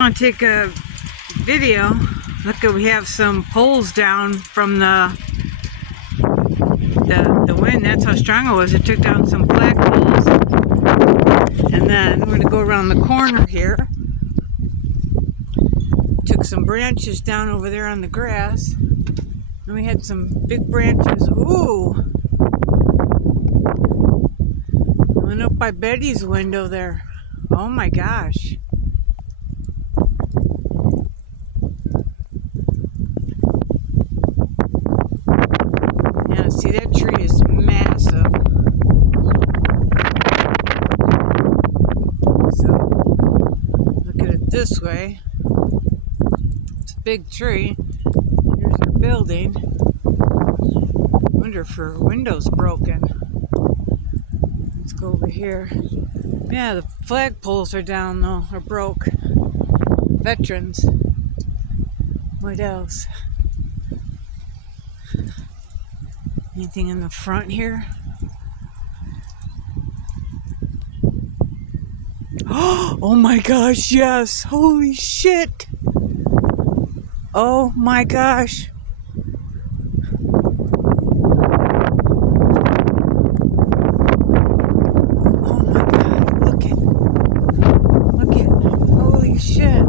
I want to take a video. Look, we have some poles down from the wind. That's how strong it was. It took down some flag poles. And then we're going to go around the corner here. Took some branches down over there on the grass. And we had some big branches. Ooh! Went up by Betty's window there. Oh my gosh. Yeah, see, that tree is massive. So, look at it this way. It's a big tree. Here's our building. I wonder if her window's broken. Let's go over here. Yeah, the flagpoles are down though, or broke. Veterans. What else? Anything in the front here? Oh my gosh, yes! Holy shit! Oh my gosh! Oh my god, look it! Look it! Holy shit!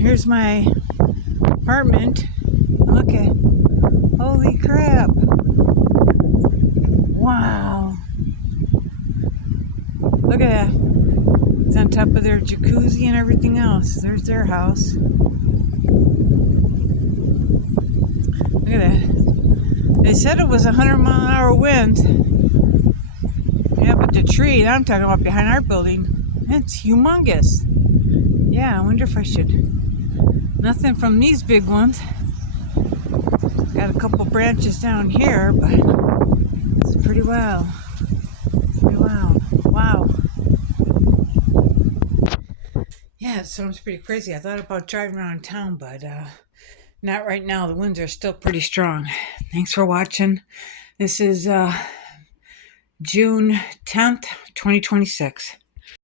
Here's my apartment. Look at, holy crap! Wow! Look at that! It's on top of their jacuzzi and everything else. There's their house. Look at that. They said it was 100-mile-an-hour wind. Yeah, but the tree that I'm talking about behind our building, it's humongous. Yeah, I wonder if I should. Nothing from these big ones. Got a couple branches down here, but it's pretty wild. Pretty wild. Wow. Yeah, it sounds pretty crazy. I thought about driving around town, but not right now. The winds are still pretty strong. Thanks for watching. This is June 10th, 2026.